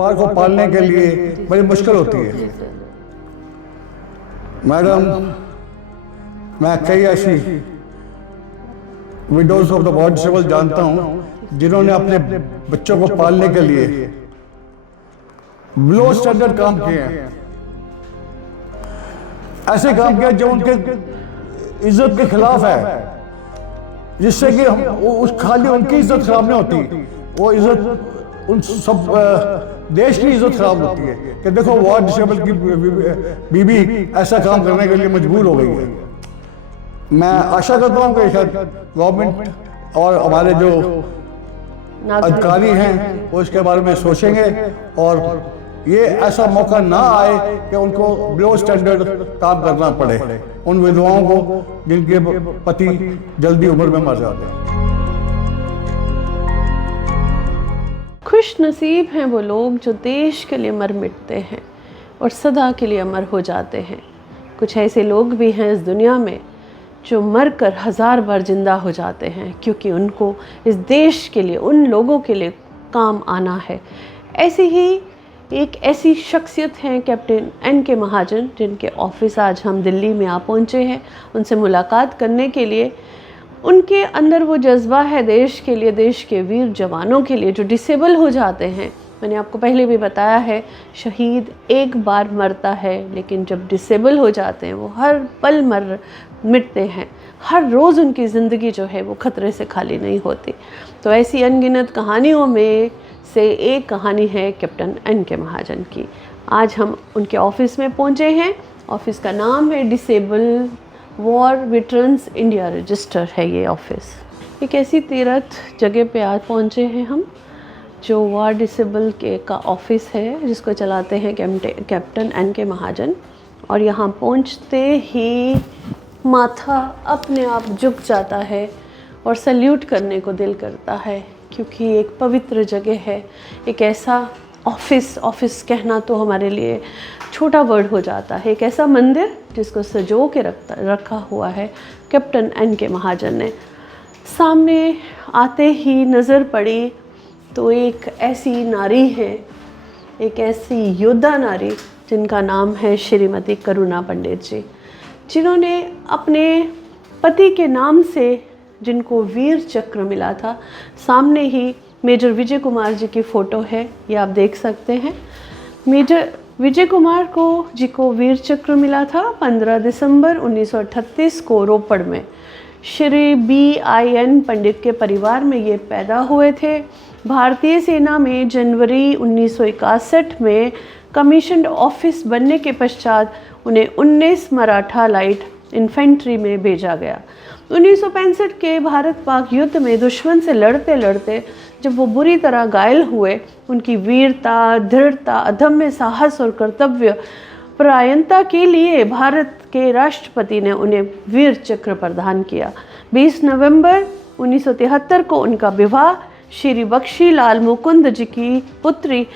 परिवार को पालने के लिए बड़ी मुश्किल होती है। मैडम, मैं कई ऐसी widows of the ward disable जानता हूं जिन्होंने अपने बच्चों को पालने के लिए लो स्टैंडर्ड काम किए हैं, ऐसे काम किए जो उनके इज्जत के खिलाफ है, जिससे कि हम उस खाली उनकी इज्जत खराब नहीं होती, वो इज्जत उन सब देश की इज्जत खराब होती है कि देखो वार्ड डिसेबल की बीबी ऐसा काम करने के लिए मजबूर हो गई है। मैं आशा करता हूँ कि शायद गवर्नमेंट और हमारे जो अधिकारी हैं वो इसके बारे में सोचेंगे और ये ऐसा मौका ना आए कि उनको बिलो स्टैंडर्ड काम करना पड़े उन विधवाओं को जिनके पति जल्दी उम्र में मर जाते हैं। खुश नसीब हैं वो लोग जो देश के लिए मर मिटते हैं और सदा के लिए अमर हो जाते हैं। कुछ ऐसे लोग भी हैं इस दुनिया में जो मर कर 1000 बार जिंदा हो जाते हैं, क्योंकि उनको इस देश के लिए, उन लोगों के लिए काम आना है। ऐसे ही एक ऐसी शख्सियत हैं कैप्टन एन.के. महाजन, जिनके ऑफिस आज हम दिल्ली में आ पहुँचे हैं उनसे मुलाकात करने के लिए। उनके अंदर वो जज्बा है देश के लिए, देश के वीर जवानों के लिए जो डिसेबल हो जाते हैं। मैंने आपको पहले भी बताया है, शहीद एक बार मरता है, लेकिन जब डिसेबल हो जाते हैं वो हर पल मिटते हैं। हर रोज़ उनकी ज़िंदगी जो है वो खतरे से खाली नहीं होती। तो ऐसी अनगिनत कहानियों में से एक कहानी है कैप्टन एन.के. महाजन की। आज हम उनके ऑफिस में पहुंचे हैं। ऑफिस का नाम है disable war veterans India register है ये ऑफिस। एक ऐसी तीर्थ जगह पे आज पहुंचे हैं हम जो वॉर डिसेबल का ऑफिस है, जिसको चलाते हैं कैप्टन एन.के. महाजन। और यहाँ पहुँचते ही माथा अपने आप झुक जाता है और सल्यूट करने को दिल करता है, क्योंकि एक पवित्र जगह है। एक ऐसा ऑफिस कहना तो हमारे लिए छोटा वर्ड हो जाता है। एक ऐसा मंदिर जिसको सजो के रखा हुआ है कैप्टन एन.के. महाजन ने। सामने आते ही नज़र पड़ी तो एक ऐसी नारी है, एक ऐसी योद्धा नारी जिनका नाम है श्रीमती करुणा पंडित जी, जिन्होंने अपने पति के नाम से जिनको वीर चक्र मिला था। सामने ही मेजर विजय कुमार जी की फ़ोटो है, ये आप देख सकते हैं। मेजर विजय कुमार जी को वीर चक्र मिला था 15 दिसंबर 1938 को रोपड़ में। श्री B.I.N. पंडित के परिवार में ये पैदा हुए थे। भारतीय सेना में जनवरी 1961 में कमीशन्ड ऑफिस बनने के पश्चात उन्हें 19 मराठा लाइट इन्फेंट्री में भेजा गया। 1965 के भारत पाक युद्ध में दुश्मन से लड़ते लड़ते जब वो बुरी तरह घायल हुए, उनकी वीरता, दृढ़ता, अदम्य साहस और कर्तव्य परायणता के लिए भारत के राष्ट्रपति ने उन्हें वीर चक्र प्रदान किया। 20 नवंबर 1973 को उनका विवाह श्री बख्शी लाल मुकुंद जी की पुत्री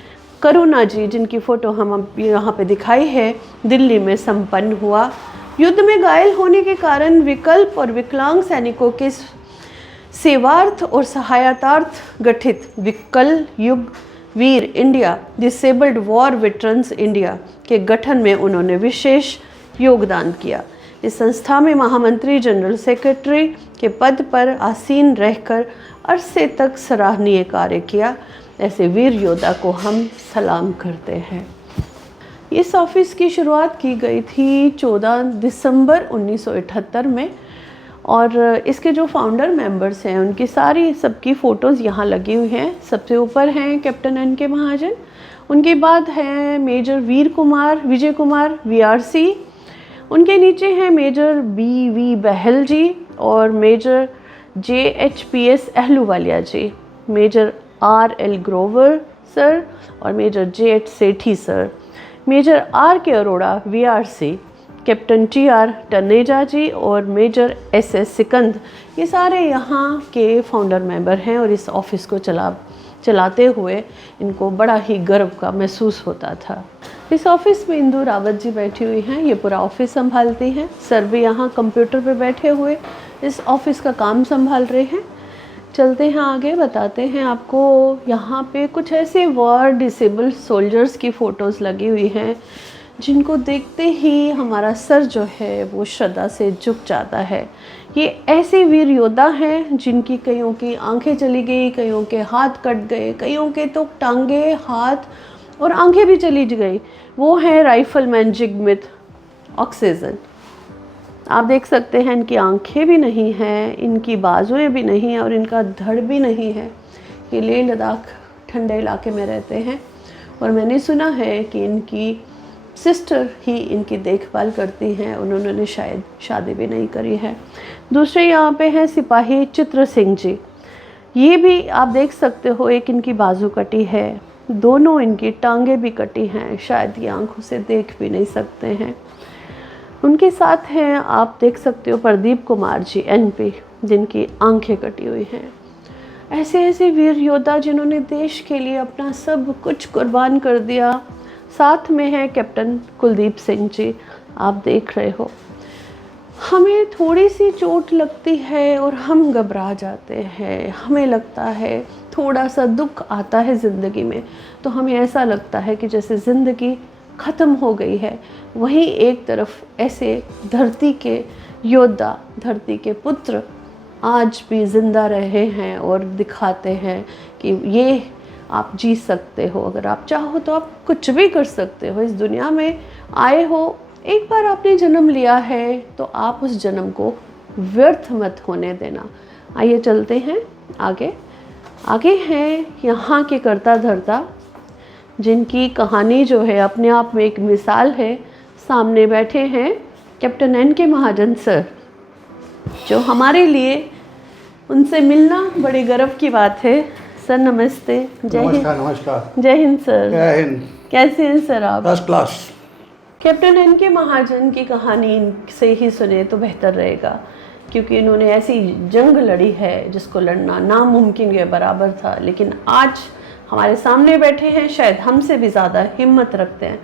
करुणा जी, जिनकी फ़ोटो हम यहाँ पे दिखाई है, दिल्ली में संपन्न हुआ। युद्ध में घायल होने के कारण विकल्प और विकलांग सैनिकों के सेवार्थ और सहायतार्थ गठित विकल युग वीर India disabled war veterans India के गठन में उन्होंने विशेष योगदान किया। इस संस्था में महामंत्री जनरल सेक्रेटरी के पद पर आसीन रहकर अरसे तक सराहनीय कार्य किया। ऐसे वीर योद्धा को हम सलाम करते हैं। इस ऑफिस की शुरुआत की गई थी 14 दिसंबर 1978 में और इसके जो फाउंडर मेंबर्स हैं उनकी सबकी फ़ोटोज़ यहाँ लगी हुई हैं। सबसे ऊपर हैं कैप्टन एन.के. महाजन, उनके बाद हैं मेजर विजय कुमार VRC, उनके नीचे हैं मेजर B.V. बहल जी और major JHPS Ahluwalia ji, major R.L. Grover sir और major J.H. Sethi sir, major R.K. Arora VRC, captain T.R. Taneja ji और मेजर S.S. सिकंद, ये सारे यहाँ के फाउंडर मेंबर हैं। और इस ऑफिस को चलाते हुए इनको बड़ा ही गर्व का महसूस होता था। इस ऑफिस में इंदु रावत जी बैठी हुई हैं, ये पूरा ऑफिस संभालती हैं। सर भी यहाँ कंप्यूटर पे बैठे हुए इस ऑफिस का काम संभाल रहे हैं। चलते हैं आगे, बताते हैं आपको। यहाँ पे कुछ ऐसे वॉर डिसेबल्ड सोल्जर्स की फ़ोटोज़ लगी हुई हैं जिनको देखते ही हमारा सर जो है वो श्रद्धा से झुक जाता है। ये ऐसे वीर योद्धा हैं जिनकी कईयों की आंखें चली गई, कईयों के हाथ कट गए, कईयों के तो टांगे, हाथ और आंखें भी चली गई। वो हैं राइफलमैन जिगमित ऑक्सीजन। आप देख सकते हैं इनकी आंखें भी नहीं हैं, इनकी बाजुएं भी नहीं हैं और इनका धड़ भी नहीं है। ये लेह लद्दाख ठंडे इलाके में रहते हैं और मैंने सुना है कि इनकी सिस्टर ही इनकी देखभाल करती हैं, उन्होंने शायद शादी भी नहीं करी है। दूसरे यहाँ पे हैं सिपाही चित्र सिंह जी। ये भी आप देख सकते हो, एक इनकी बाजू कटी है, दोनों इनकी टांगे भी कटी हैं, शायद ये आंखों से देख भी नहीं सकते हैं। उनके साथ हैं आप देख सकते हो प्रदीप कुमार जी एनपी, जिनकी आंखें कटी हुई हैं। ऐसे ऐसे वीर योद्धा जिन्होंने देश के लिए अपना सब कुछ कुर्बान कर दिया। साथ में है कैप्टन कुलदीप सिंह जी, आप देख रहे हो। हमें थोड़ी सी चोट लगती है और हम घबरा जाते हैं, हमें लगता है थोड़ा सा दुख आता है ज़िंदगी में तो हमें ऐसा लगता है कि जैसे ज़िंदगी ख़त्म हो गई है। वहीं एक तरफ ऐसे धरती के योद्धा, धरती के पुत्र आज भी ज़िंदा रहे हैं और दिखाते हैं कि ये आप जी सकते हो, अगर आप चाहो तो आप कुछ भी कर सकते हो। इस दुनिया में आए हो, एक बार आपने जन्म लिया है तो आप उस जन्म को व्यर्थ मत होने देना। आइए चलते हैं आगे। आगे हैं यहाँ के करता धरता, जिनकी कहानी जो है अपने आप में एक मिसाल है। सामने बैठे हैं कैप्टन एन.के. महाजन सर, जो हमारे लिए उनसे मिलना बड़े गर्व की बात है। सर नमस्ते। जय हिंद। नमस्कार। जय हिंद सर। जय हिंद। कैसे हैं सर आप? First class. Captain N K. Mahajan की कहानी से ही सुने तो बेहतर रहेगा, क्योंकि इन्होंने ऐसी जंग लड़ी है जिसको लड़ना नामुमकिन के बराबर था, लेकिन आज हमारे सामने बैठे हैं, शायद हमसे भी ज़्यादा हिम्मत रखते हैं।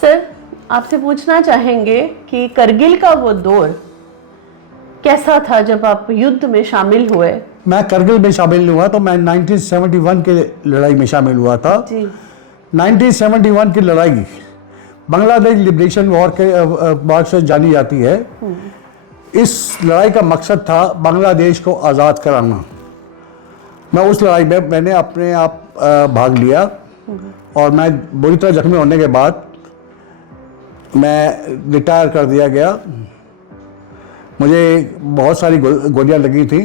सर आपसे पूछना चाहेंगे कि करगिल का वो दौर कैसा था जब आप युद्ध में शामिल हुए? मैं करगिल में शामिल हुआ तो मैं 1971 के लड़ाई में शामिल हुआ था जी। 1971 की लड़ाई बांग्लादेश लिबरेशन वॉर के बाद से जानी जाती है। इस लड़ाई का मकसद था बांग्लादेश को आज़ाद कराना। मैं उस लड़ाई में मैंने अपने आप भाग लिया और मैं बुरी तरह जख्मी होने के बाद मैं रिटायर कर दिया गया। मुझे बहुत सारी गोलियां लगी थी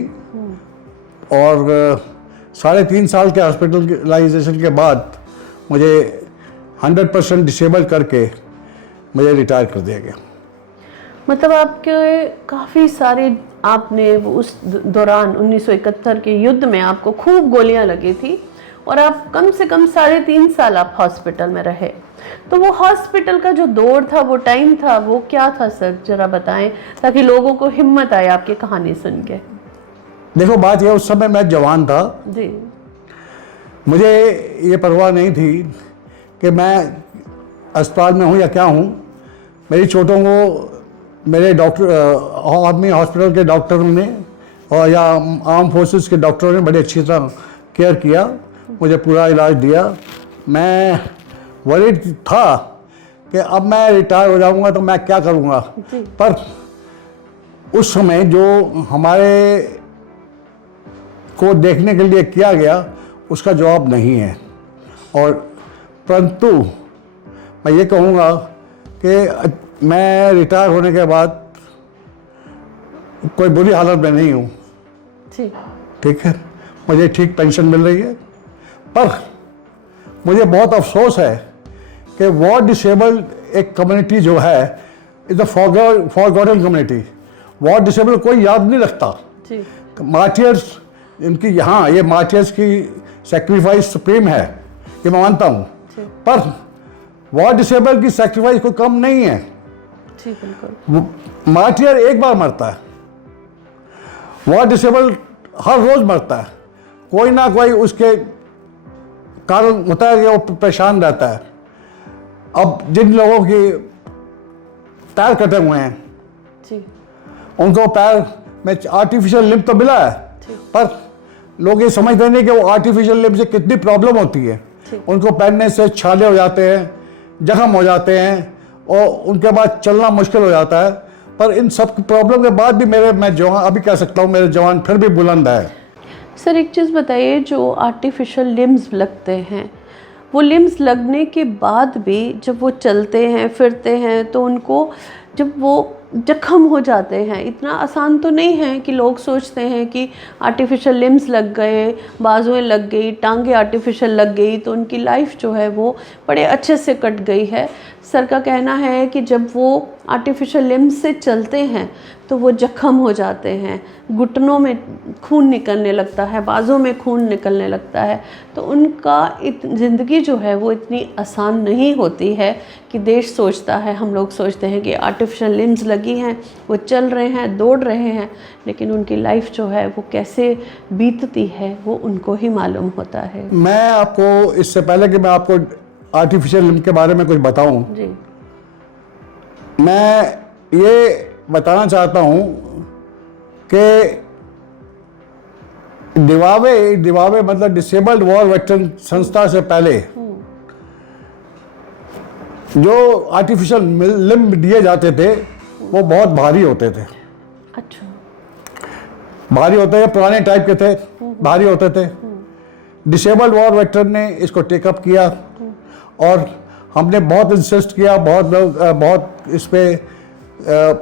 और 3.5 साल के हॉस्पिटलाइजेशन के बाद मुझे 100% डिसेबल करके मुझे रिटायर कर दिया गया। मतलब आपके काफ़ी सारे, आपने उस दौरान 1971 के युद्ध में आपको खूब गोलियां लगी थी और आप कम से कम 3.5 साल आप हॉस्पिटल में रहे। तो वो हॉस्पिटल का जो दौर था, वो टाइम था, वो क्या था सर, जरा बताएं ताकि लोगों को हिम्मत आए आपकी कहानी सुन के। देखो बात यह, उस समय मैं जवान था जी। मुझे ये परवाह नहीं थी कि मैं अस्पताल में हूँ या क्या हूँ। मेरी चोटों को मेरे डॉक्टर, आर्मी हॉस्पिटल के डॉक्टरों ने और या आर्म फोर्सेस के डॉक्टरों ने बड़ी अच्छी तरह केयर किया, मुझे पूरा इलाज दिया। मैं वरीड था कि अब मैं रिटायर हो जाऊंगा तो मैं क्या करूंगा, पर उस समय जो हमारे को देखने के लिए किया गया उसका जवाब नहीं है। और परंतु मैं ये कहूँगा कि मैं रिटायर होने के बाद कोई बुरी हालत में नहीं हूँ। ठीक है, मुझे ठीक पेंशन मिल रही है, पर मुझे बहुत अफसोस है कि वॉर डिसेबल्ड एक कम्युनिटी जो है is a forgotten community. War disable कोई याद नहीं रखता। मार्टियर्स इनकी, यहाँ ये मार्टियर्स की सेक्रीफाइस सुप्रीम है, ये मैं मानता हूँ, पर वॉर डिसेबल की सेक्रीफाइस कोई कम नहीं है। मार्टियर एक बार मरता है, वॉर डिसेबल हर रोज मरता है। कोई ना कोई उसके कारण होता है कि वो परेशान रहता है। अब जिन लोगों की पैर कटे हुए हैं उनको पैर में आर्टिफिशियल लिम्ब तो मिला है, पर लोग ये समझते नहीं कि वो आर्टिफिशियल लिम्ब से कितनी प्रॉब्लम होती है। उनको पहनने से छाले हो जाते हैं, जख्म हो जाते हैं और उनके बाद चलना मुश्किल हो जाता है। पर इन सब प्रॉब्लम के बाद भी मैं जवान अभी कह सकता हूँ, मेरे जवान फिर भी बुलंद है। सर एक चीज़ बताइए, जो आर्टिफिशियल लिम्स लगते हैं, वो लिम्स लगने के बाद भी जब वो चलते हैं फिरते हैं तो उनको जब वो जख्म हो जाते हैं, इतना आसान तो नहीं है कि लोग सोचते हैं कि आर्टिफिशियल लिम्स लग गए, बाजुएं लग गई, टांगे आर्टिफिशियल लग गई तो उनकी लाइफ जो है वो बड़े अच्छे से कट गई है। सर का कहना है कि जब वो आर्टिफिशियल लिम्स से चलते हैं तो वो जख्म हो जाते हैं, घुटनों में खून निकलने लगता है, बाजों में खून निकलने लगता है, तो उनका ज़िंदगी जो है वो इतनी आसान नहीं होती है कि देश सोचता है, हम लोग सोचते हैं कि आर्टिफिशियल लिम्स लगी हैं, वो चल रहे हैं, दौड़ रहे हैं, लेकिन उनकी लाइफ जो है वो कैसे बीतती है वो उनको ही मालूम होता है। मैं आपको इससे पहले कि मैं आपको आर्टिफिशियल लिम्ब के बारे में कुछ बताऊं, जी, मैं ये बताना चाहता हूं कि दिवावे मतलब डिसेबल्ड वॉर वेटरन संस्था से पहले जो आर्टिफिशियल लिम्ब दिए जाते थे वो बहुत भारी होते थे। अच्छा, भारी होते थे, पुराने टाइप के थे, भारी होते थे। डिसेबल्ड वॉर वेटरन ने इसको टेकअप किया और हमने बहुत इंसिस्ट किया, बहुत इस पर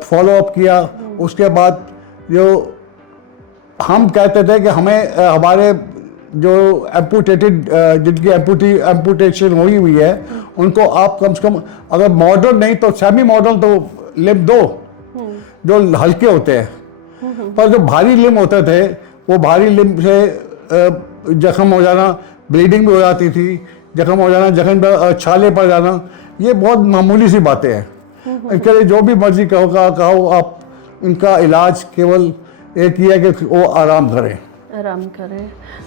फॉलो अप किया। उसके बाद जो हम कहते थे कि हमें हमारे जो एम्पूटेटेड जिनकी एम्पूटेशन हुई है उनको आप कम से कम अगर मॉडर्न नहीं तो सेमी मॉडर्न तो लिम्ब दो जो हल्के होते हैं। पर जो भारी लिम्ब होते थे वो भारी लिम्ब से जख्म हो जाना, ब्लीडिंग भी हो जाती थी, जख्म हो जाना, जख्म पर छाले पड़ जाना, ये बहुत मामूली सी बातें हैं। इसके लिए जो भी मर्जी कहो आप, इनका इलाज केवल एक ही है कि वो आराम करें।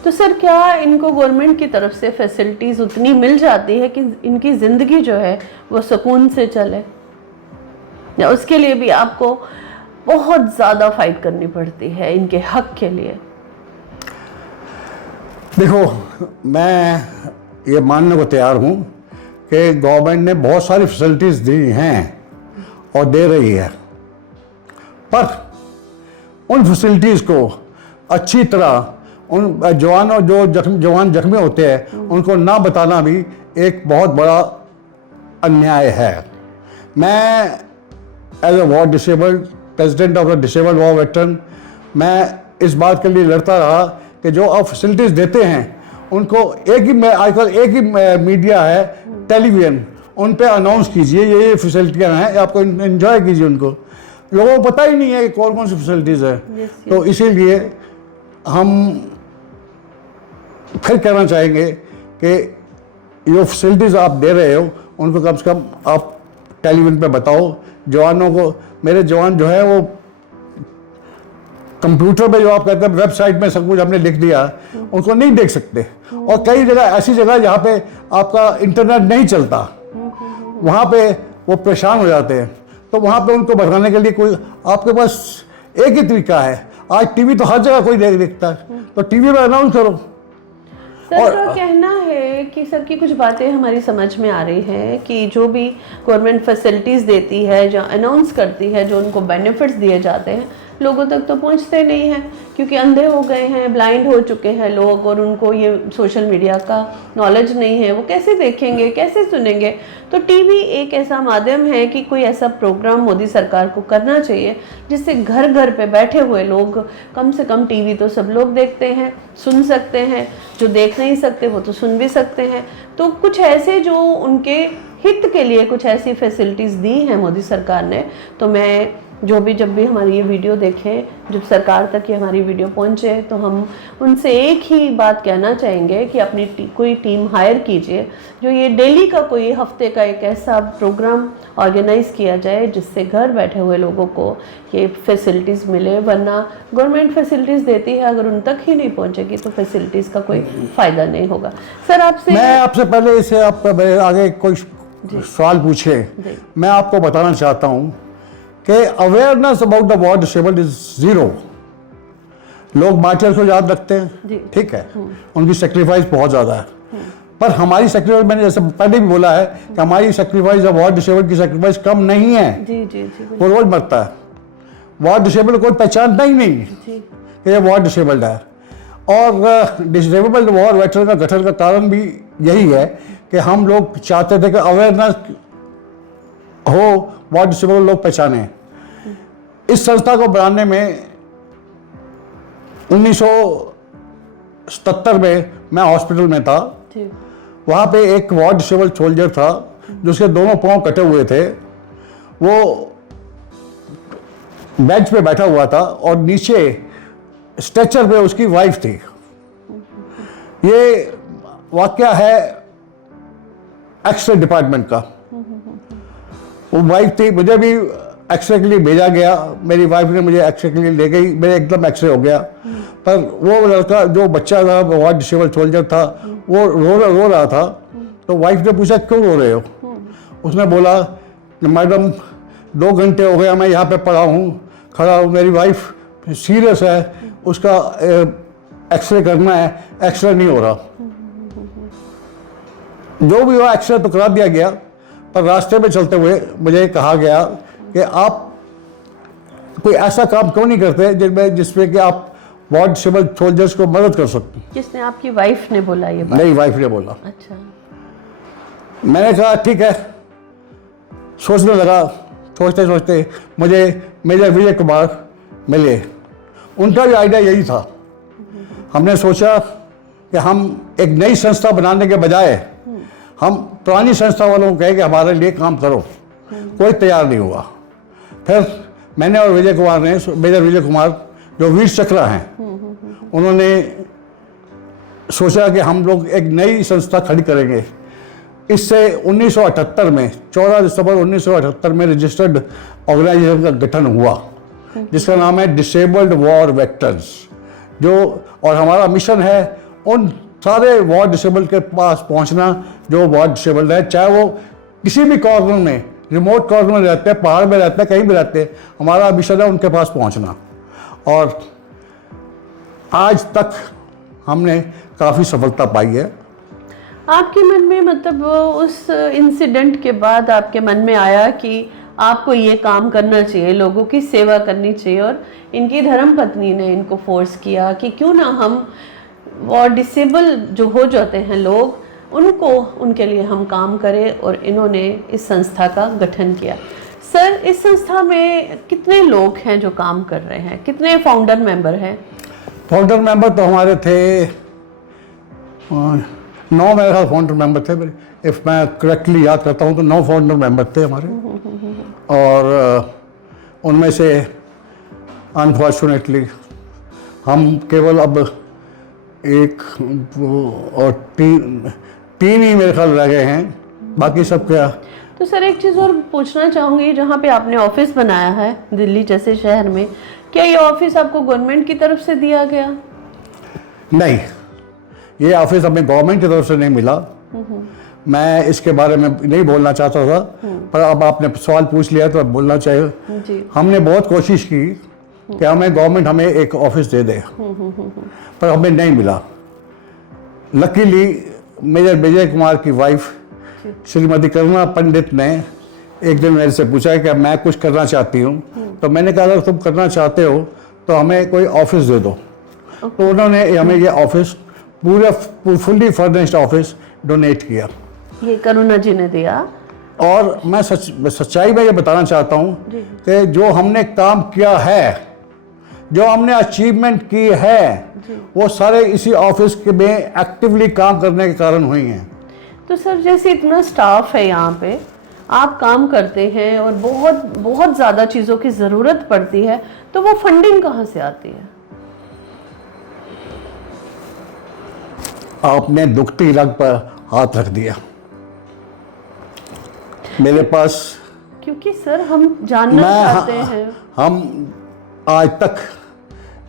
तो सर क्या इनको गवर्नमेंट की तरफ से फैसिलिटीज़ उतनी मिल जाती है कि इनकी ज़िंदगी जो है वो सुकून से चले, या उसके लिए भी आपको बहुत ज़्यादा फाइट करनी पड़ती है इनके हक के लिए? देखो, मैं ये मानने को तैयार हूँ कि गवर्नमेंट ने बहुत सारी फैसिलिटीज़ दी हैं और दे रही है, पर उन फैसिलिटीज़ को अच्छी तरह उन जवानों जो जवान जख्मी होते हैं उनको ना बताना भी एक बहुत बड़ा अन्याय है। मैं as a war disabled president of the disabled war veteran, मैं इस बात के लिए लड़ता रहा कि जो आप फैसिलिटीज़ देते हैं उनको आजकल एक ही मीडिया है, टेलीविज़न, उन पे अनाउंस कीजिए ये फैसिलिटियाँ हैं, आपको एंजॉय कीजिए। उनको लोगों को पता ही नहीं है कि कौन कौन सी फैसिलिटीज़ है। तो इसीलिए हम फिर कहना चाहेंगे कि जो फैसिलिटीज़ आप दे रहे हो उनको कम से कम आप टेलीविज़न पे बताओ जवानों को। मेरे जवान जो है वो कंप्यूटर पे जो आप कहते हैं वेबसाइट में सब कुछ हमने लिख दिया, उनको नहीं देख सकते। और कई जगह ऐसी जगह जहाँ पे आपका इंटरनेट नहीं चलता, वहाँ पे वो परेशान हो जाते हैं। तो वहाँ पे उनको बताने के लिए कोई आपके पास एक ही तरीका है। आज टीवी तो हर जगह कोई देखता है, तो टीवी में अनाउंस करो। सर का कहना है कि सर की कुछ बातें हमारी समझ में आ रही है कि जो भी गवर्नमेंट फैसिलिटीज़ देती है, जो अनाउंस करती है, जो उनको बेनिफिट्स दिए जाते हैं, लोगों तक तो पहुंचते नहीं हैं क्योंकि अंधे हो गए हैं, ब्लाइंड हो चुके हैं लोग, और उनको ये सोशल मीडिया का नॉलेज नहीं है। वो कैसे देखेंगे, कैसे सुनेंगे? तो टीवी एक ऐसा माध्यम है कि कोई ऐसा प्रोग्राम मोदी सरकार को करना चाहिए जिससे घर घर पे बैठे हुए लोग, कम से कम टीवी तो सब लोग देखते हैं, सुन सकते हैं, जो देख नहीं सकते वो तो सुन भी सकते हैं। तो कुछ ऐसे जो उनके हित के लिए कुछ ऐसी फैसिलिटीज़ दी हैं मोदी सरकार ने, तो मैं जब भी हमारी ये वीडियो देखें, जब सरकार तक ये हमारी वीडियो पहुंचे, तो हम उनसे एक ही बात कहना चाहेंगे कि अपनी कोई टीम हायर कीजिए, जो ये डेली का कोई हफ्ते का एक ऐसा प्रोग्राम ऑर्गेनाइज किया जाए जिससे घर बैठे हुए लोगों को ये फैसिलिटीज़ मिले। वरना गवर्नमेंट फैसिलिटीज़ देती है, अगर उन तक ही नहीं पहुंचेगी तो फैसिलिटीज़ का कोई फ़ायदा नहीं होगा। सर मैं आपसे पहले इसे आप आगे कोई सवाल पूछे, मैं आपको बताना चाहता हूँ कि awareness about the war disabled is zero. लोग मार्टियर्स को याद रखते जी। हैं, ठीक है, उनकी सेक्रीफाइस बहुत ज़्यादा है, पर हमारी सेक्रीफाइस, मैंने जैसे पहले भी बोला है कि हमारी सेक्रीफाइस वॉर डिसेबल्ड की सेक्रीफाइस कम नहीं है। जी जी जी वो रोज मरता है, वॉर डिसेबल्ड कोई पहचानता ही नहीं जी। कि ये वॉर डिसेबल्ड है। और डिसेबल्ड वॉर वेटरन का गठन का कारण भी यही है कि हम लोग चाहते थे कि अवेयरनेस हो, वॉर डिसेबल्ड लोग पहचाने। इस संस्था को बनाने में 1977 में मैं हॉस्पिटल में था, जी। वहाँ पे एक वॉर डिसेबल्ड सोल्जर था जिसके दोनों पांव कटे हुए थे। वो बेंच पे बैठा हुआ था और नीचे स्ट्रेचर पे उसकी वाइफ थी। ये वाकया है एक्सरे डिपार्टमेंट का। वो वाइफ थी, मुझे भी एक्सरे के लिए भेजा गया, मेरी वाइफ ने मुझे एक्सरे के लिए ले गई, मेरे एकदम एक्सरे हो गया। पर वो लड़का जो बच्चा था, वॉर डिसेबल्ड सोल्जर था, वो रो रहा था। तो वाइफ ने पूछा क्यों रो रहे हो? उसने बोला कि मैडम 2 घंटे हो गया मैं यहाँ पे पड़ा हूँ, खड़ा हूँ, मेरी वाइफ सीरियस है, उसका एक्सरे करना है, एक्सरे नहीं हो रहा। जो भी हुआ एक्सरे तो करा दिया गया, पर रास्ते में चलते हुए मुझे कहा गया कि आप कोई ऐसा काम क्यों नहीं करते जिसमें कि आप वॉर डिसेबल्ड सोल्जर्स को मदद कर सकते। किसने? आपकी वाइफ ने बोला ये बात? मेरी वाइफ ने बोला। अच्छा। मैंने कहा ठीक है, सोचने लगा, सोचते सोचते मुझे मेजर विजय कुमार मिले। उनका भी आइडिया यही था। हमने सोचा कि हम एक नई संस्था बनाने के बजाय हम पुरानी संस्था वालों को कहें कि हमारे लिए काम करो। कोई तैयार नहीं हुआ। फिर मैंने और विजय कुमार ने, मेजर विजय कुमार जो वीर चक्रा हैं, उन्होंने सोचा कि हम लोग एक नई संस्था खड़ी करेंगे। इससे 1978 में 14 दिसंबर 1978 में रजिस्टर्ड ऑर्गेनाइजेशन का गठन हुआ जिसका नाम है डिसेबल्ड वॉर वेटरन्स। जो और हमारा मिशन है उन सारे वॉर डिसेबल्ड के पास पहुंचना जो वॉर डिसेबल्ड है, चाहे वो किसी भी कॉर्नर में, रिमोट कॉर्नर में रहते हैं, पहाड़ में रहते हैं, कहीं भी रहते हैं, हमारा मिशन है उनके पास पहुंचना। और आज तक हमने काफ़ी सफलता पाई है। आपके मन में मतलब उस इंसिडेंट के बाद आपके मन में आया कि आपको ये काम करना चाहिए, लोगों की सेवा करनी चाहिए, और इनकी धर्मपत्नी ने इनको फोर्स किया कि क्यों ना हम और डिसेबल जो हो जाते हैं लोग, उनको उनके लिए हम काम करें, और इन्होंने इस संस्था का गठन किया। सर, इस संस्था में कितने लोग हैं जो काम कर रहे हैं? कितने फाउंडर मेंबर हैं? फाउंडर मेंबर तो हमारे थे 9 मेरे ख्याल फाउंडर मेंबर थे मेरे, इफ़ मैं करेक्टली याद करता हूँ तो 9 फाउंडर मेंबर थे हमारे। और उनमें से अनफॉर्चुनेटली हम केवल अब एक और तीन ही मेरे ख्याल रह गए हैं, बाकी सब क्या। तो सर एक चीज़ और पूछना चाहूँगी, जहाँ पे आपने ऑफिस बनाया है दिल्ली जैसे शहर में, क्या ये ऑफिस आपको गवर्नमेंट की तरफ से दिया गया? नहीं, ये ऑफिस हमें गवर्नमेंट की तरफ से नहीं मिला। मैं इसके बारे में नहीं बोलना चाहता था, पर अब आपने सवाल पूछ लिया तो अब बोलना चाहिए। जी। हमने बहुत कोशिश की कि गवर्नमेंट हमें एक ऑफिस दे दे, पर हमें नहीं मिला। लकीली मेजर विजय कुमार की वाइफ श्रीमती करुणा पंडित ने एक दिन मेरे से पूछा कि मैं कुछ करना चाहती हूँ, तो मैंने कहा अगर तुम करना चाहते हो तो हमें कोई ऑफिस दे दो। तो उन्होंने हमें ये ऑफिस पूरा फुल्ली फर्निश्ड ऑफिस डोनेट किया। ये करुणा जी ने दिया। और मैं सच्चाई में ये बताना चाहता हूँ कि जो हमने काम किया है, जो हमने अचीवमेंट की है, वो सारे इसी ऑफिस के में एक्टिवली काम करने के कारण हुई हैं। तो सर जैसे इतना स्टाफ है यहाँ पे, आप काम करते हैं और बहुत बहुत ज़्यादा चीज़ों की ज़रूरत पड़ती है, तो वो फंडिंग कहाँ से आती है? आपने दुखती रग पर हाथ रख दिया। मेरे पास, क्योंकि सर हम जानना चाहते हैं, हम आज तक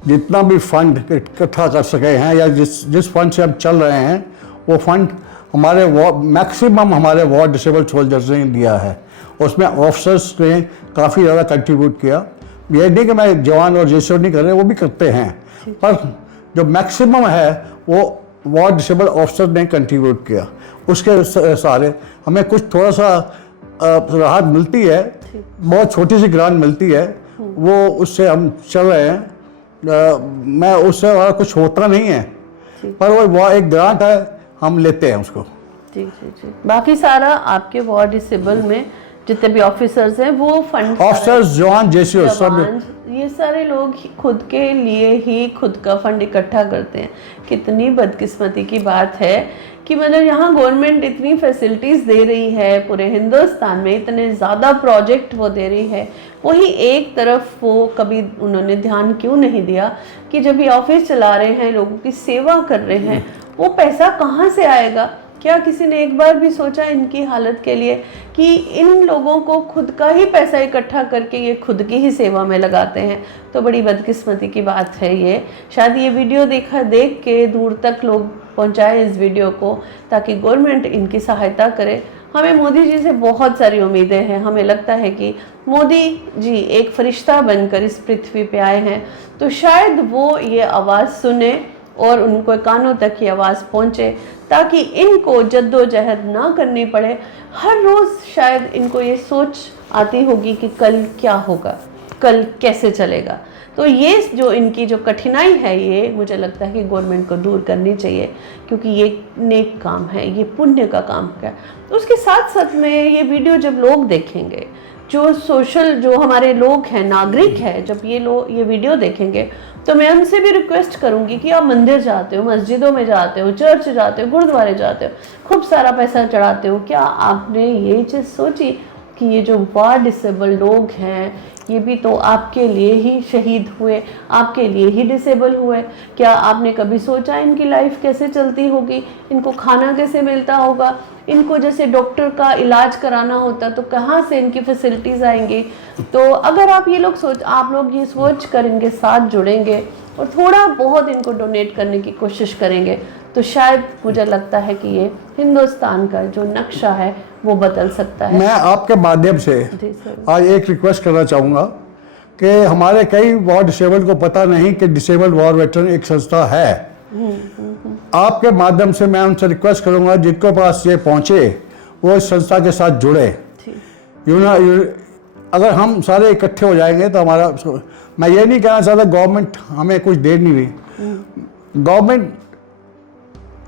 जितना भी फंड इकट्ठा कर सके हैं या जिस फंड से हम चल रहे हैं, वो फंड हमारे मैक्सिमम हमारे वॉर डिसेबल्ड सोल्जर्स ने दिया है। उसमें ऑफिसर्स ने काफ़ी ज़्यादा कंट्रीब्यूट किया। ये नहीं कि मैं जवान और रजिस्टर नहीं कर रहे, वो भी करते हैं, पर जो मैक्सिमम है वो वार्ड डिसेबल ऑफिसर ने कंट्रीब्यूट किया, उसके सारे हमें कुछ थोड़ा सा राहत मिलती है, बहुत छोटी सी ग्रांट मिलती है, वो उससे हम चल रहे हैं। मैं उससे हमारा कुछ होता नहीं है, पर वो एक ग्रांट है, हम लेते हैं उसको। जी जी जी। बाकी सारा आपके वार्ड डिसेबल में जितने भी ऑफिसर्स हैं वो फंड, ऑफिसर्स, जवान, जेसीओ सब, ये सारे लोग खुद के लिए ही खुद का फंड इकट्ठा करते हैं। कितनी बदकिस्मती की बात है कि मतलब यहाँ गवर्नमेंट इतनी फैसिलिटीज़ दे रही है, पूरे हिंदुस्तान में इतने ज़्यादा प्रोजेक्ट वो दे रही है, वही एक तरफ वो कभी उन्होंने ध्यान क्यों नहीं दिया कि जब ये ऑफिस चला रहे हैं, लोगों की सेवा कर रहे हैं, वो पैसा कहाँ से आएगा? क्या किसी ने एक बार भी सोचा इनकी हालत के लिए कि इन लोगों को खुद का ही पैसा इकट्ठा करके ये खुद की ही सेवा में लगाते हैं? तो बड़ी बदकिस्मती की बात है ये। शायद ये वीडियो देख के दूर तक लोग पहुंचाए इस वीडियो को, ताकि गवर्नमेंट इनकी सहायता करे। हमें मोदी जी से बहुत सारी उम्मीदें हैं। हमें लगता है कि मोदी जी एक फरिश्ता बनकर इस पृथ्वी पे आए हैं, तो शायद वो ये आवाज़ सुने और उनको कानों तक ये आवाज़ पहुँचे, ताकि इनको जद्दोजहद ना करनी पड़े। हर रोज़ शायद इनको ये सोच आती होगी कि कल क्या होगा, कल कैसे चलेगा। तो ये जो इनकी जो कठिनाई है, ये मुझे लगता है कि गवर्नमेंट को दूर करनी चाहिए, क्योंकि ये नेक काम है, ये पुण्य का काम है। तो उसके साथ साथ में ये वीडियो जब लोग देखेंगे, जो हमारे लोग हैं, नागरिक हैं, जब ये वीडियो देखेंगे, तो मैं उनसे भी रिक्वेस्ट करूंगी कि आप मंदिर जाते हो, मस्जिदों में जाते हो, चर्च जाते हो, गुरुद्वारे जाते हो, खूब सारा पैसा चढ़ाते हो, क्या आपने ये चीज़ सोची कि ये जो वार्ड डिसेबल लोग हैं, ये भी तो आपके लिए ही शहीद हुए, आपके लिए ही डिसेबल हुए? क्या आपने कभी सोचा इनकी लाइफ कैसे चलती होगी, इनको खाना कैसे मिलता होगा, इनको जैसे डॉक्टर का इलाज कराना होता तो कहाँ से इनकी फैसिलिटीज़ आएंगी? तो अगर आप लोग ये सोच कर इनके साथ जुड़ेंगे और थोड़ा बहुत इनको डोनेट करने की कोशिश करेंगे, तो शायद मुझे लगता है कि ये हिंदुस्तान का जो नक्शा है वो बदल सकता है। मैं आपके माध्यम से आज एक रिक्वेस्ट करना चाहूँगा कि हमारे कई वार्ड डिसेबल को पता नहीं कि डिसेबल वॉर वेटरन एक संस्था है। आपके माध्यम से मैं उनसे रिक्वेस्ट करूँगा, जिनके पास ये पहुँचे वो इस संस्था के साथ जुड़े। अगर हम सारे इकट्ठे हो जाएंगे तो मैं ये नहीं कहना चाहता गवर्नमेंट हमें कुछ दे नहीं रही। गवर्नमेंट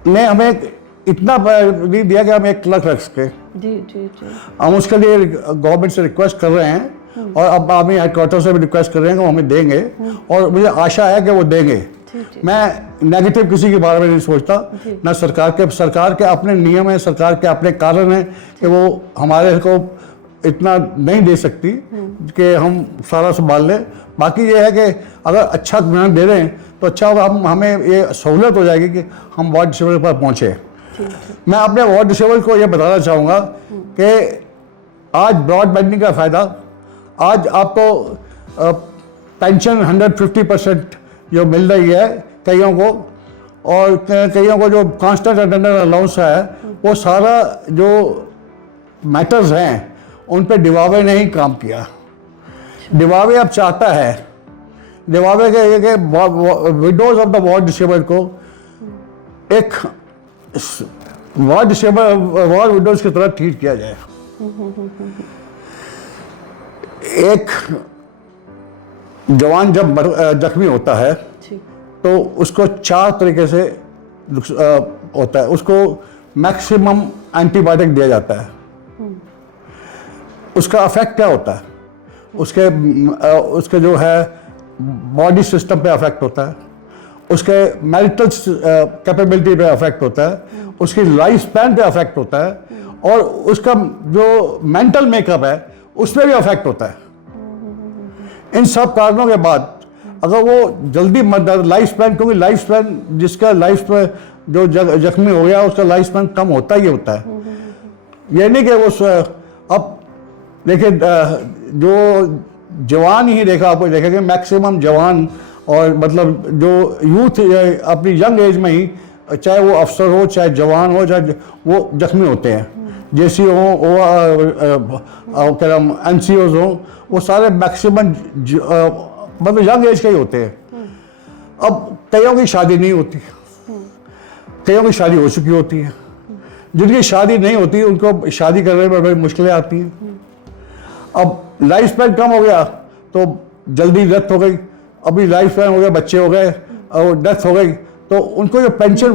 ने हमें इतना नहीं दिया कि हम 1 लाख रख सके। हम उसके लिए गवर्नमेंट से रिक्वेस्ट कर रहे हैं, और अब आर्मी हेडक्वार्टर से भी रिक्वेस्ट कर रहे हैं कि वो हमें देंगे, और मुझे आशा है कि वो देंगे। मैं नेगेटिव किसी के बारे में नहीं सोचता, ना सरकार के अपने नियम है, सरकार के अपने कारण है कि वो हमारे को इतना नहीं दे सकती कि हम सारा संभाल लें। बाकी ये है कि अगर अच्छा ज्ञान दे रहे हैं तो अच्छा होगा, हमें ये सहूलत हो जाएगी कि हम वार्ड डिसेबल पर पहुँचे। मैं अपने वार्ड डिसेबल को ये बताना चाहूँगा कि आज ब्रॉडबैंडिंग का फ़ायदा, आज आपको पेंशन 150% जो मिल रही है कईयों को, और कईयों को जो कांस्टेंट अटेंडेंस अलाउंस है, वो सारा जो मैटर्स हैं उन पे डिवावे ने ही काम किया। डिवावे अब चाहता है, डिवावे के widows of the ward disable को एक वार्ड विडोज की तरह ट्रीट किया जाए। एक जवान जब जख्मी होता है तो उसको 4 तरीके से होता है। उसको मैक्सिमम एंटीबायोटिक दिया जाता है। उसका अफेक्ट क्या होता है? उसके जो है बॉडी सिस्टम पे अफेक्ट होता है, उसके मैरिटल कैपेबिलिटी पे अफेक्ट होता है, उसकी लाइफ स्पैन पे अफेक्ट होता है, और उसका जो मेंटल मेकअप है उसमें भी अफेक्ट होता है। इन सब कारणों के बाद अगर वो जल्दी लाइफ स्पैन, क्योंकि लाइफ स्पैन जिसका लाइफ स्पैन जो जख्मी हो गया उसका लाइफ स्पैन कम होता ही होता है। ये नहीं कि वो अब देखिए जो जवान ही देखा, आपको देखेंगे मैक्सिमम जवान और मतलब जो यूथ अपनी यंग एज में ही, चाहे वो अफसर हो, चाहे जवान हो, चाहे वो जख्मी होते हैं। जेसी हो, क्या नाम NCOs हो, वो सारे मैक्सिमम मतलब यंग एज के ही होते हैं। अब कईयों की शादी नहीं होती, कईयों की शादी हो चुकी होती है, जिनकी शादी नहीं होती उनको शादी करने में बड़ी मुश्किलें आती हैं। अब लाइफ स्पैन कम हो गया तो जल्दी डेथ हो गई, अभी लाइफ स्पैन हो गया, बच्चे हो गए और डेथ हो गई, तो उनको जो pension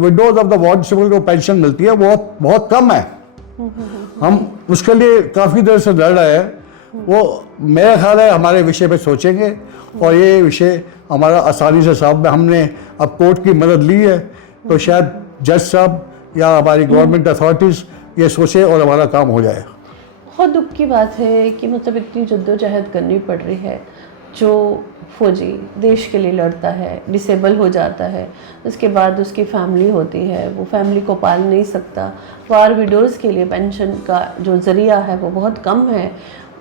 widows of the war disable को पेंशन मिलती है बहुत बहुत कम है। हम उसके लिए काफ़ी देर से लड़ रहे हैं। वो मेरा ख्याल है हमारे विषय पे सोचेंगे और ये विषय हमारा आसानी से साहब हमने अब कोर्ट की मदद ली है तो शायद जज साहब या हमारी गवर्नमेंट अथॉरिटीज़ ये सोचे और हमारा काम हो जाए। बहुत दुख की बात है कि मतलब इतनी जद्दोजहद करनी पड़ रही है। जो फौजी देश के लिए लड़ता है, डिसेबल हो जाता है, उसके बाद उसकी फैमिली होती है, वो फैमिली को पाल नहीं सकता। वार विडोज़ के लिए पेंशन का जो ज़रिया है वो बहुत कम है।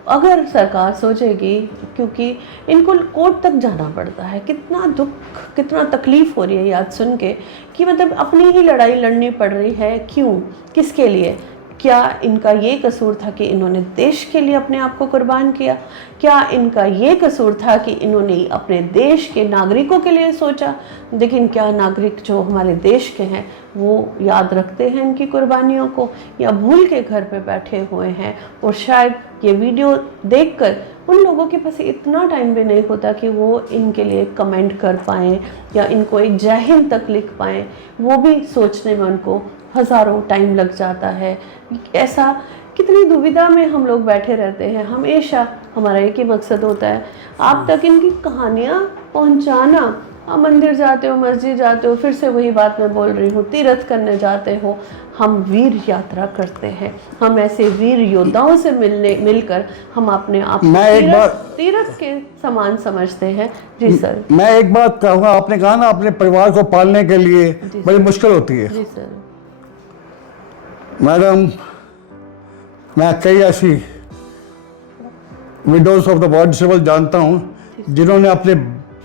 अगर सरकार सोचेगी, क्योंकि इनको कोर्ट तक जाना पड़ता है, कितना दुख, कितना तकलीफ़ हो रही है याद सुन के कि मतलब अपनी ही लड़ाई लड़नी पड़ रही है। क्यों, किसके लिए? क्या इनका ये कसूर था कि इन्होंने देश के लिए अपने आप को कुर्बान किया? क्या इनका ये कसूर था कि इन्होंने अपने देश के नागरिकों के लिए सोचा? लेकिन क्या नागरिक जो हमारे देश के हैं वो याद रखते हैं इनकी कुर्बानियों को, या भूल के घर पे बैठे हुए हैं? और शायद ये वीडियो देखकर उन लोगों के पास इतना टाइम भी नहीं होता कि वो इनके लिए कमेंट कर पाएँ या इनको एक जय हिंद तक लिख पाएँ। वो भी सोचने में उनको हज़ारों टाइम लग जाता है। ऐसा कितनी दुविधा में हम लोग बैठे रहते हैं। हमेशा हमारा एक ही मकसद होता है आप तक इनकी कहानियाँ पहुँचाना। आप मंदिर जाते हो, मस्जिद जाते हो, फिर से वही बात मैं बोल रही हूँ, तीर्थ करने जाते हो, हम वीर यात्रा करते हैं। हम ऐसे वीर योद्धाओं से मिलकर हम अपने आप को तीर्थ के समान समझते हैं। जी सर, मैं एक बात कहूँगा, आपने कहा ना अपने परिवार को पालने के लिए बड़ी मुश्किल होती है। जी सर। मैडम, मैं कई ऐसी widows of the war disable जानता हूँ जिन्होंने अपने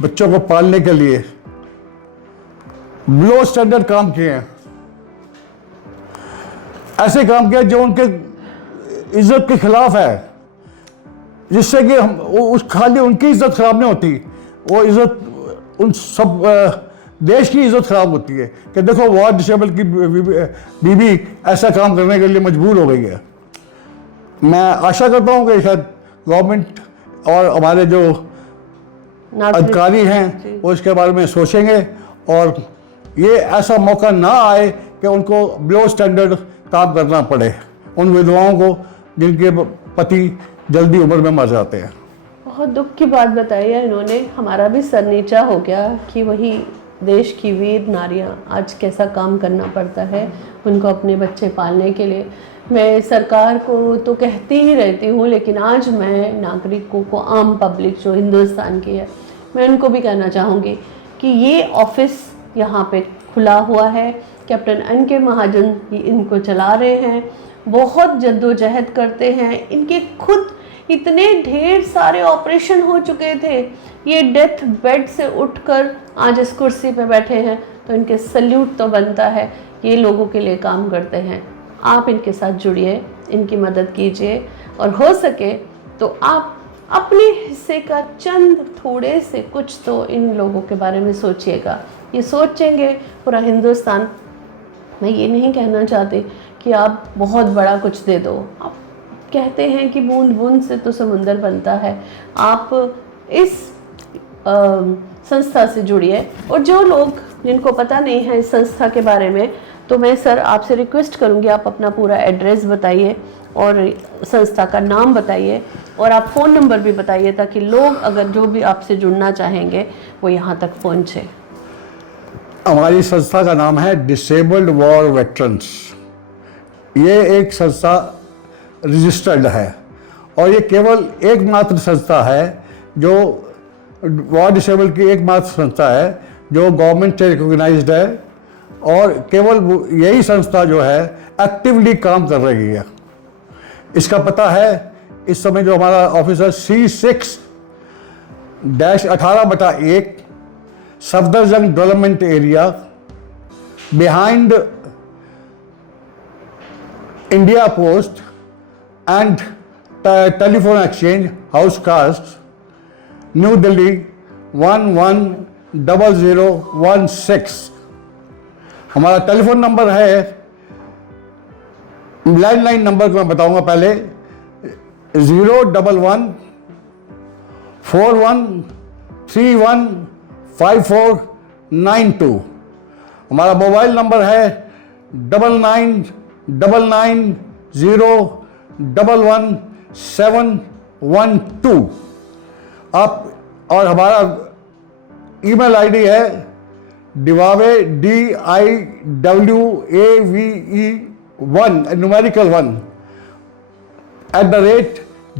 बच्चों को पालने के लिए बिलो स्टैंडर्ड काम किए हैं, ऐसे काम किए जो उनके इज्जत के खिलाफ है, जिससे कि हम उस खाली उनकी इज्जत खराब नहीं होती, वो इज्जत उन सब देश की इज्जत खराब होती है कि देखो वॉर डिसेबल की बीवी ऐसा काम करने के लिए मजबूर हो गई है। मैं आशा करता हूँ कि शायद गवर्नमेंट और हमारे जो अधिकारी हैं वो इसके बारे में सोचेंगे और ये ऐसा मौका ना आए कि उनको बिलो स्टैंडर्ड काम करना पड़े उन विधवाओं को जिनके पति जल्दी उम्र में मर जाते हैं। बहुत दुख की बात बताई है इन्होंने। हमारा भी सर नीचा हो गया कि वही देश की वीर नारियां आज कैसा काम करना पड़ता है उनको अपने बच्चे पालने के लिए। मैं सरकार को तो कहती ही रहती हूँ, लेकिन आज मैं नागरिकों को, आम पब्लिक जो हिंदुस्तान की है, मैं उनको भी कहना चाहूँगी कि ये ऑफिस यहाँ पे खुला हुआ है, कैप्टन एन.के. महाजन इनको चला रहे हैं, बहुत जद्दोजहद करते हैं। इनके खुद इतने ढेर सारे ऑपरेशन हो चुके थे, ये डेथ बेड से उठकर आज इस कुर्सी पे बैठे हैं, तो इनके सल्यूट तो बनता है। ये लोगों के लिए काम करते हैं। आप इनके साथ जुड़िए, इनकी मदद कीजिए और हो सके तो आप अपने हिस्से का चंद थोड़े से कुछ तो इन लोगों के बारे में सोचिएगा। ये सोचेंगे पूरा हिंदुस्तान। मैं ये नहीं कहना चाहती कि आप बहुत बड़ा कुछ दे दो। आप कहते हैं कि बूंद बूंद से तो समुंदर बनता है। आप इस संस्था से जुड़िए। और जो लोग जिनको पता नहीं है इस संस्था के बारे में, तो मैं सर आपसे रिक्वेस्ट करूंगी आप अपना पूरा एड्रेस बताइए और संस्था का नाम बताइए और आप फ़ोन नंबर भी बताइए ताकि लोग अगर जो भी आपसे जुड़ना चाहेंगे वो यहाँ तक पहुँचे। हमारी संस्था का नाम है डिसेबल्ड वॉर वेटरन्स। ये एक संस्था रजिस्टर्ड है और ये केवल एकमात्र संस्था है जो वॉर डिसेबल की एकमात्र संस्था है जो गवर्नमेंट से रिकॉग्नाइज्ड है और केवल यही संस्था जो है एक्टिवली काम कर रही है। इसका पता है इस समय जो हमारा ऑफिस है C6-18/1 Safdarjung development area behind India post and telephone exchange Hauz Khas new Delhi 11 0016। हमारा टेलीफोन नंबर है, लैंडलाइन नंबर को मैं बताऊंगा पहले, 01141315492। हमारा मोबाइल नंबर है 9999011712। आप और हमारा ईमेल आईडी है डिवावे DIWAVE1 न्यूमेरिकल 1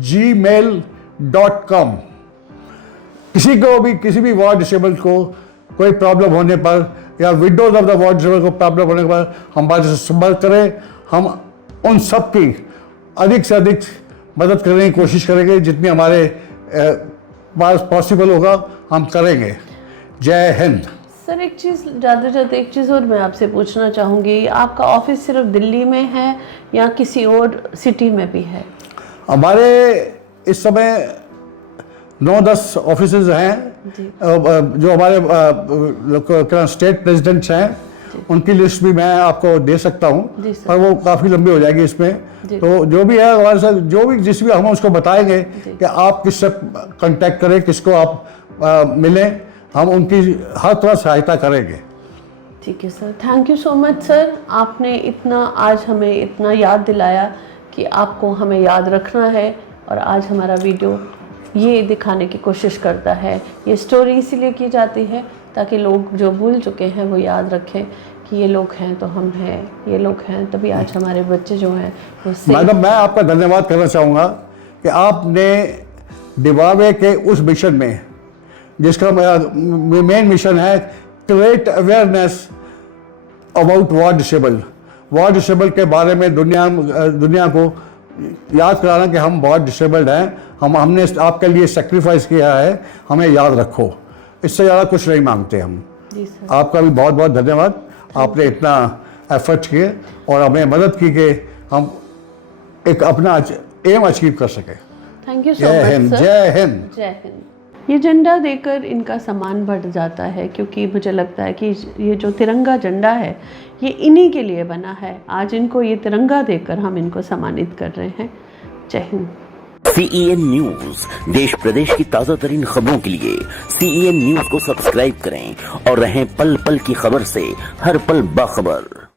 @gmail.com। किसी को भी, किसी भी वार्ड डिसेबल को कोई प्रॉब्लम होने पर या widows of the ward disable को प्रॉब्लम होने पर हमारे से संपर्क करें। हम उन सब की अधिक से अधिक मदद करने की कोशिश करेंगे, जितनी हमारे पास पॉसिबल होगा हम करेंगे। जय हिंद। सर एक चीज़ ज़्यादा एक चीज़ और मैं आपसे पूछना चाहूँगी, आपका ऑफिस सिर्फ दिल्ली में है या किसी और सिटी में भी है? हमारे इस समय 9-10 ऑफिसेज हैं, जो हमारे स्टेट प्रेसिडेंट्स हैं, उनकी लिस्ट भी मैं आपको दे सकता हूं, पर वो काफ़ी लंबी हो जाएगी इसमें। तो जो भी है हमारे साथ, जो भी जिस भी हम उसको बताएंगे कि आप किससे कांटेक्ट करें, किसको आप मिलें, हम उनकी हर तरह सहायता करेंगे। ठीक है sir, thank you so much sir. आपने इतना आज हमें इतना याद दिलाया कि आपको हमें याद रखना है, और आज हमारा वीडियो ये दिखाने की कोशिश करता है। ये स्टोरी इसीलिए की जाती है ताकि लोग जो भूल चुके हैं वो याद रखें कि ये लोग हैं तो हम हैं, ये लोग हैं तभी आज हमारे बच्चे जो हैं वो सेफ। मैडम, मैं आपका धन्यवाद करना चाहूँगा कि आपने डिवावे के उस मिशन में, जिसका मेन मिशन है create awareness about ward disable के बारे में दुनिया को याद कराना कि हम वार्ड डिसेबल्ड हैं, हमने आपके लिए सेक्रीफाइस किया है, हमें याद रखो। इससे ज़्यादा कुछ नहीं मांगते हम। जी सर। आपका भी बहुत बहुत धन्यवाद, आपने इतना एफर्ट किए और हमें मदद की कि हम एक अपना एम अचीव कर सके। थैंक यू सो जय मच हिंद। सर। जय हिंद। जय हिंद। ये झंडा देकर इनका सम्मान बढ़ जाता है, क्योंकि मुझे लगता है कि ये जो तिरंगा झंडा है ये इन्हीं के लिए बना है। आज इनको ये तिरंगा देकर हम इनको सम्मानित कर रहे हैं। जय हिंद। CEN न्यूज, देश प्रदेश की ताजा तरीन खबरों के लिए CEN न्यूज को सब्सक्राइब करें और रहें पल पल की खबर से हर पल बाखबर।